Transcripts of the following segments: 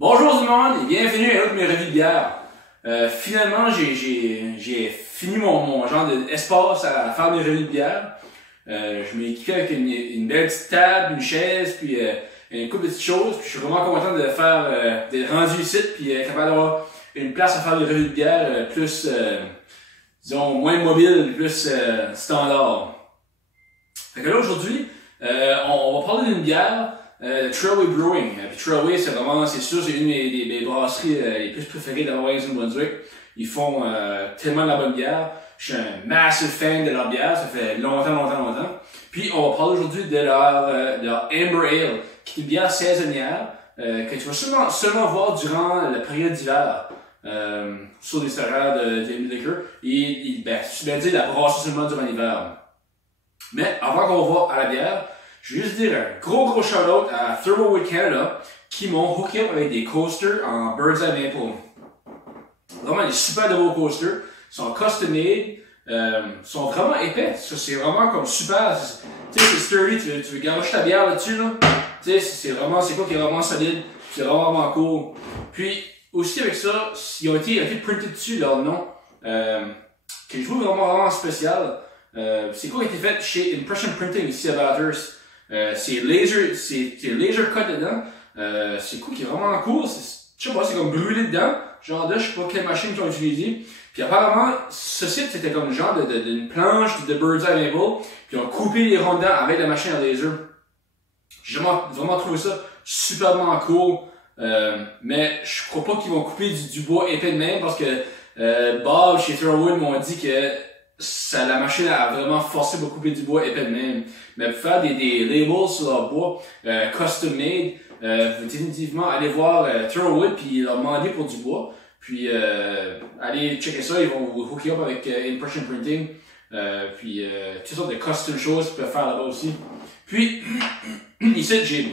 Bonjour tout le monde et bienvenue à une autre de mes revues de bière. Finalement, j'ai fini mon genre d'espace à faire mes revues de bière. Je m'ai équipé avec une belle petite table, une chaise, puis une couple de petites choses. Puis je suis vraiment content de faire des rendus ici, puis capable d'avoir une place à faire des revues de bière plus, disons, moins mobile, plus standard. Fait que là aujourd'hui, on va parler d'une bière. Trailway Brewing. Puis Trailway, c'est sûr, c'est une des brasseries les plus préférées de la Nouveau-Brunswick. Ils font tellement de la bonne bière. Je suis un massive fan de leur bière, ça fait longtemps. Puis on va parler aujourd'hui de leur Amber Ale, qui est une bière saisonnière que tu vas seulement voir durant la période d'hiver sur les serrures de Jamie Liquor. Et tu vas dire la brasserie seulement durant l'hiver. Mais avant qu'on va à la bière, je veux juste dire un gros shout-out à Thermowood Canada qui m'ont hooké up avec des coasters en Bird's Eye Maple. Vraiment des super de beaux coasters. Ils sont custom made. Sont vraiment épais. C'est vraiment comme super. Tu sais, c'est sturdy. Tu veux garocher ta bière là-dessus, là. Tu sais, c'est quoi qui est vraiment solide. C'est vraiment cool. Puis, aussi avec ça, ils ont été printés dessus leur nom. Que je trouve vraiment spécial. C'est quoi qui a été fait chez Impression Printing ici à Bathurst. C'est laser cut dedans. C'est quoi qui est vraiment cool. Je sais pas, c'est comme brûlé dedans. Genre là, je sais pas quelle machine ils ont utilisé. Puis apparemment, ce site c'était comme le genre d'une planche de Bird's Eye Maple. Puis ils ont coupé les ronds dedans avec la machine à laser. J'ai vraiment trouvé ça superment cool. Mais je crois pas qu'ils vont couper du bois épais de même parce que Bob chez Thermowood m'ont dit que la machine a vraiment forcé pour couper du bois épais de même. Mais pour faire des labels sur leur bois custom made, vous définitivement allez voir Thermowood puis leur demander pour du bois. Puis allez checker ça, ils vont vous hooker up avec Impression Printing. Puis toutes sortes de custom choses qu'ils peuvent faire là-bas aussi. Puis ici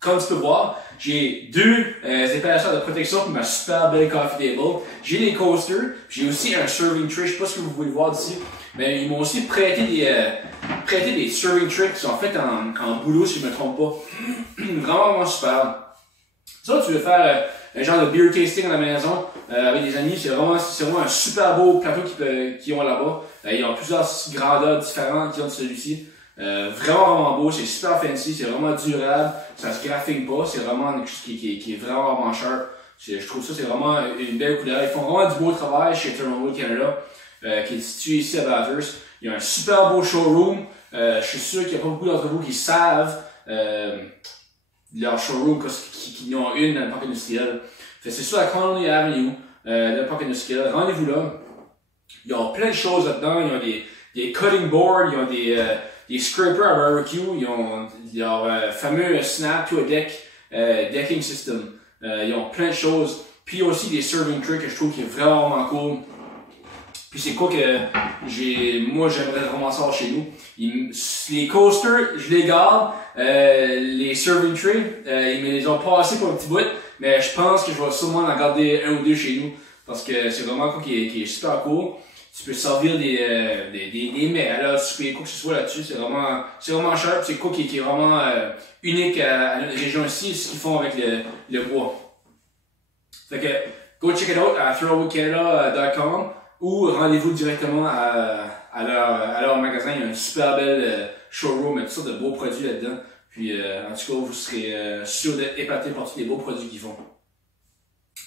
comme tu peux voir, j'ai deux épaisseurs de protection pour ma super belle coffee table. J'ai des coasters, j'ai aussi un serving tray, je sais pas ce que vous pouvez voir d'ici, mais ils m'ont aussi prêté des serving trays qui sont faits en boulot si je me trompe pas. Vraiment super. Ça, tu veux faire un genre de beer tasting à la maison avec des amis, c'est vraiment un super beau plateau qu'ils ont là-bas. Ils ont plusieurs grandeurs différentes qui ont de celui-ci. Vraiment beau, c'est super fancy, c'est vraiment durable, ça se graphine pas, c'est vraiment quelque chose qui est vraiment sharp. Je trouve ça, c'est vraiment une belle couleur. Ils font vraiment du beau travail chez Thermowood Canada, qui est situé ici à Bathurst. Il y a un super beau showroom. Je suis sûr qu'il y a pas beaucoup d'entre vous qui savent leur showroom qu'ils ont une dans le parc industriel. C'est sur la Connolly Avenue, dans le parc industriel. Rendez-vous là. Ils ont plein de choses là-dedans. Ils ont des cutting boards, ils ont des scrapers à barbecue, ils ont leur fameux snap to a deck decking system. Ils ont plein de choses. Puis aussi des serving trays que je trouve qui est vraiment cool. Puis c'est quoi que moi j'aimerais vraiment ça chez nous. Les coasters, je les garde. Les serving trays, ils me les ont passés pour un petit bout. Mais je pense que je vais sûrement en garder un ou deux chez nous. Parce que c'est vraiment quoi qui est super cool. Tu peux servir des mets, là, tu peux quoi que ce soit là-dessus, c'est vraiment cher, c'est quoi qui est vraiment unique à notre région ici, ce qu'ils font avec le bois. Fait que, go check it out à thermowoodcanada.com ou rendez-vous directement à leur magasin, il y a un super bel showroom avec toutes sortes de beaux produits là-dedans. Puis, en tout cas, vous serez sûr d'être épaté par tous les beaux produits qu'ils font.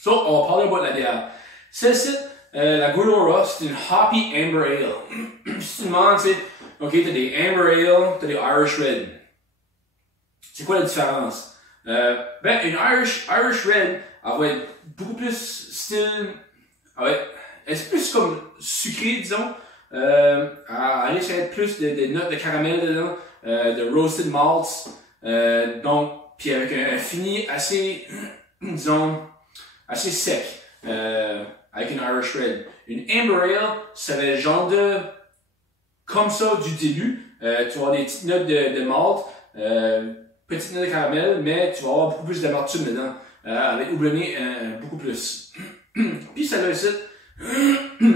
So, on va parler un peu de la bière. Celle-ci, la Good Aura, c'est une Hoppy Amber Ale. Si tu te demandes, tu sais, ok, t'as des Amber Ale, t'as des Irish Red. C'est quoi la différence? Une Irish Red, elle va être beaucoup plus style, elle est plus comme sucrée, disons. Elle risque d'être plus de notes de caramel dedans, de roasted malts. Donc, puis avec un fini assez, disons, assez sec. Avec une Irish Red. Une Amber Ale, ça va être genre comme ça du début. Tu vas avoir des petites notes de malt, petites notes de caramel, mais tu vas avoir beaucoup plus d'amertume dedans. Avec houblonné beaucoup plus. Puis celle-là ici,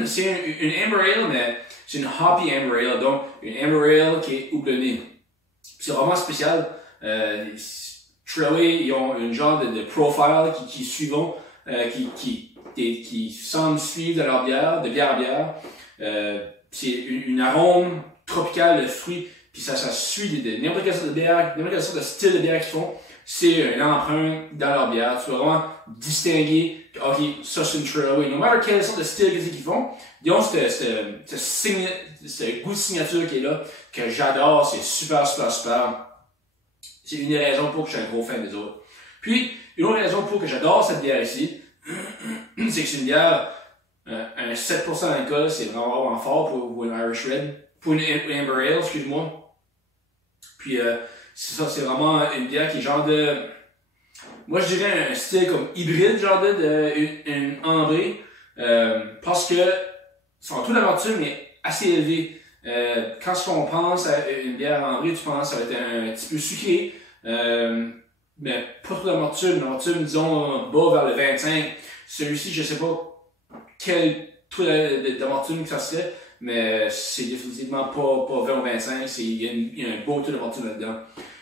c'est une Amber Ale, mais c'est une Hoppy Amber Ale, donc une Amber Ale qui est houblonnée. C'est vraiment spécial. Trailway, ils ont une genre de profile qui suivent, qui semblent suivre de leur bière, de bière à bière. C'est une arôme tropicale de fruits, puis ça suit de n'importe quelle sorte de bière, n'importe quelle sorte de style de bière qu'ils font. C'est un emprunt dans leur bière. Tu vas vraiment distinguer, ok, ça c'est une Trailway. No matter quelle sorte de style qu'ils font, ils ont ce goût de signature qui est là, que j'adore, c'est super. C'est une des raisons pour que je suis un gros fan des autres. Puis, une autre raison pour que j'adore cette bière ici, c'est que c'est une bière, un 7% d'alcool, c'est vraiment fort pour une Irish Red, pour une Amber Ale, excuse-moi. Puis, c'est ça, c'est vraiment une bière qui est genre de, moi je dirais un style comme hybride, genre une ambrée, parce que son taux d'amertume est assez élevé. Quand on pense à une bière ambrée, tu penses que ça va être un petit peu sucré, mais pas trop d'amertume, disons, bas vers le 25. Celui-ci, je sais pas quel taux d'amertume que ça serait, mais c'est définitivement pas 20 ou 25, il y a un beau taux d'amertume là-dedans.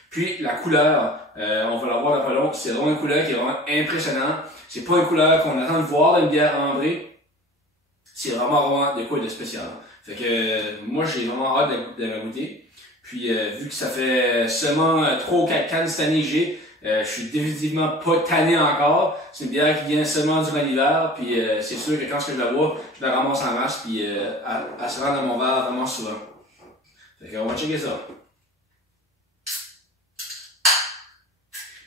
Puis, la couleur, on va la voir dans pas long, c'est vraiment une couleur qui est vraiment impressionnante. C'est pas une couleur qu'on attend de voir dans une bière ambrée. C'est vraiment de quoi de spécial. Fait que, moi, j'ai vraiment hâte de la goûter. Puis, vu que ça fait seulement 3 ou 4 cannes cette année que j'ai, je suis définitivement pas tanné encore. C'est une bière qui vient seulement durant l'hiver. Puis, c'est sûr que quand je la vois, je la ramasse en masse. Puis, elle se rend dans mon verre vraiment souvent. Fait qu'on va checker ça.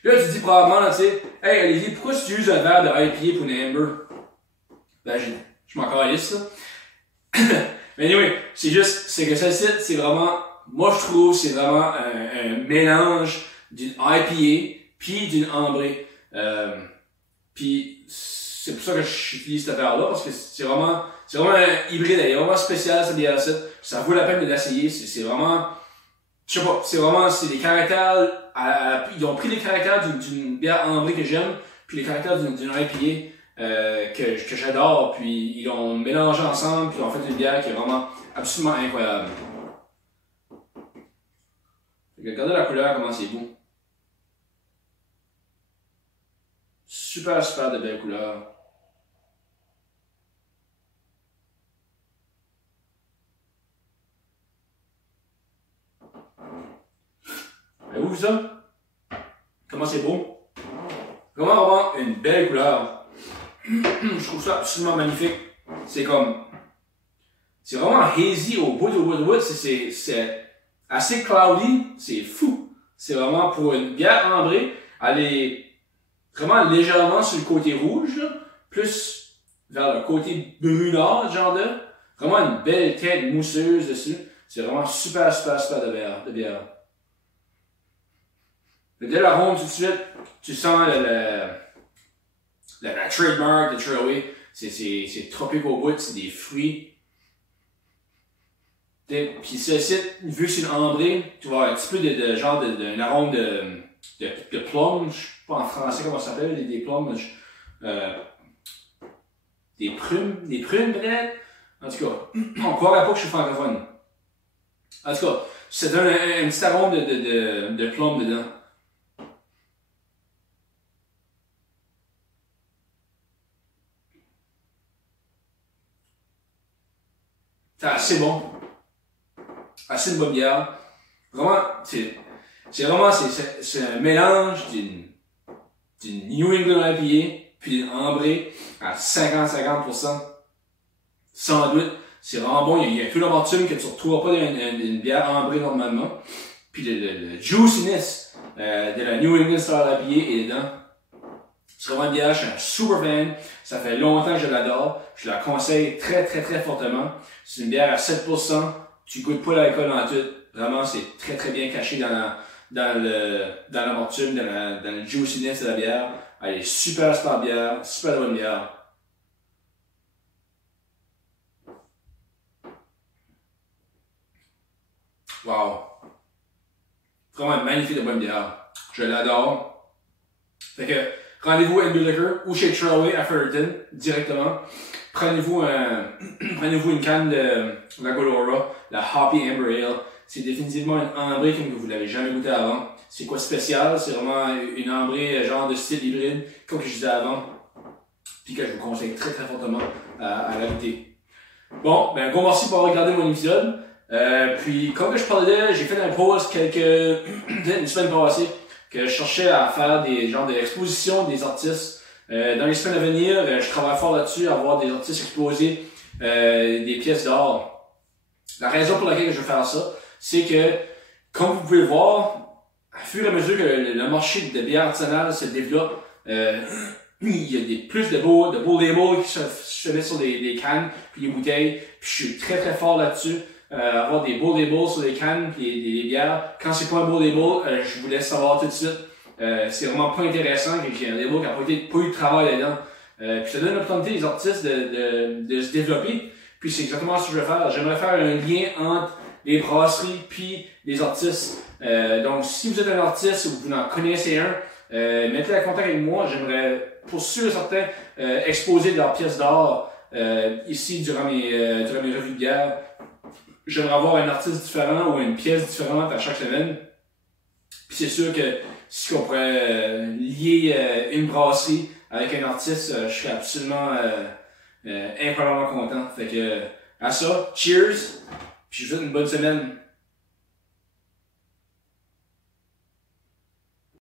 Là, tu te dis probablement, là, tu sais, hey, Olivier, pourquoi tu uses un verre de IPA pour une Amber? Ben, je m'en calisse, ça. Mais anyway, c'est que celle-ci, c'est vraiment, moi je trouve, c'est vraiment un mélange d'une IPA puis d'une ambrée. Puis c'est pour ça que j'utilise cette affaire-là, parce que c'est vraiment un hybride, elle est vraiment spéciale cette bière-ci. Ça vaut la peine de l'essayer, c'est vraiment, je sais pas, c'est des caractères, ils ont pris les caractères d'une bière ambrée que j'aime, puis les caractères d'une IPA. Que j'adore, puis ils l'ont mélangé ensemble, puis ils ont fait une bière qui est vraiment absolument incroyable. Regardez la couleur, comment c'est beau. Super de belle couleur. Avez-vous vu ça? Comment c'est beau? Vraiment une belle couleur. Je trouve ça absolument magnifique. C'est vraiment hazy au bout. C'est assez cloudy. C'est fou. C'est vraiment pour une bière ambrée. Elle est vraiment légèrement sur le côté rouge, là, plus vers le côté brunard, genre de. Vraiment une belle tête mousseuse dessus. C'est vraiment super de bière. Dès la ronde, tout de suite, tu sens la trademark de Trailway, c'est tropique au bout, c'est des fruits. Puis ceci, vu que c'est une ambrée, tu vois un petit peu d'un arôme de plum, je sais pas en français comment ça s'appelle, des plums, des prunes peut-être. En tout cas, on croirait pas que je suis francophone. En tout cas, c'est un petit arôme de plum dedans. C'est assez bon. Assez une bonne bière. Vraiment, c'est un mélange d'une New England IPA puis d'une ambrée à 50-50%. Sans doute. C'est vraiment bon. Il y a tout l'amertume que tu ne retrouveras pas dans une bière ambrée normalement. Puis le juiciness de la New England Style IPA est dedans. C'est vraiment une bière, je suis un super fan. Ça fait longtemps que je l'adore. Je la conseille très fortement. C'est une bière à 7%. Tu goûtes pas l'alcool en tout. Vraiment, c'est très bien caché dans l'amertume, dans le juiciness de la bière. Elle est super bière, super bonne bière. Wow! Vraiment une magnifique de bonne bière. Je l'adore. Fait que, rendez-vous à NB Liquor ou chez Trailway à Fredericton, directement. Prenez-vous une canne de la Golora, la Hoppy Amber Ale. c'est définitivement une ambrée comme vous l'avez jamais goûté avant. C'est quoi de spécial? C'est vraiment une ambrée genre de style hybride, comme je disais avant, puis que je vous conseille très très fortement à la goûter. Bon, ben gros merci pour avoir regardé mon épisode. Puis comme je parlais, j'ai fait un post une semaine passée que je cherchais à faire des genres d'expositions des artistes. Dans les semaines à venir, je travaille fort là-dessus, à avoir des artistes exposés, des pièces d'art. La raison pour laquelle je veux faire ça, c'est que, comme vous pouvez le voir, à fur et à mesure que le marché de bière artisanale se développe, il y a plus de beaux labels qui se mettent sur des cannes puis des bouteilles. Puis je suis très très fort là-dessus. Avoir des beaux labels sur les cannes puis des bières. Quand c'est pas un beau label, je vous laisse savoir tout de suite. C'est vraiment pas intéressant que j'ai un label qui a pas eu de travail là-dedans. Puis ça donne l'opportunité aux artistes de se développer. Puis c'est exactement ce que je veux faire. J'aimerais faire un lien entre les brasseries puis les artistes. Donc si vous êtes un artiste ou vous en connaissez un, mettez en contact avec moi. J'aimerais pour sûr et certain exposer leurs pièces d'art ici durant mes revues de bière. J'aimerais avoir un artiste différent ou une pièce différente à chaque semaine. Puis c'est sûr que si on pourrait lier une brasserie avec un artiste, je serais absolument incroyablement content. Fait que à ça, cheers! Puis je vous souhaite une bonne semaine.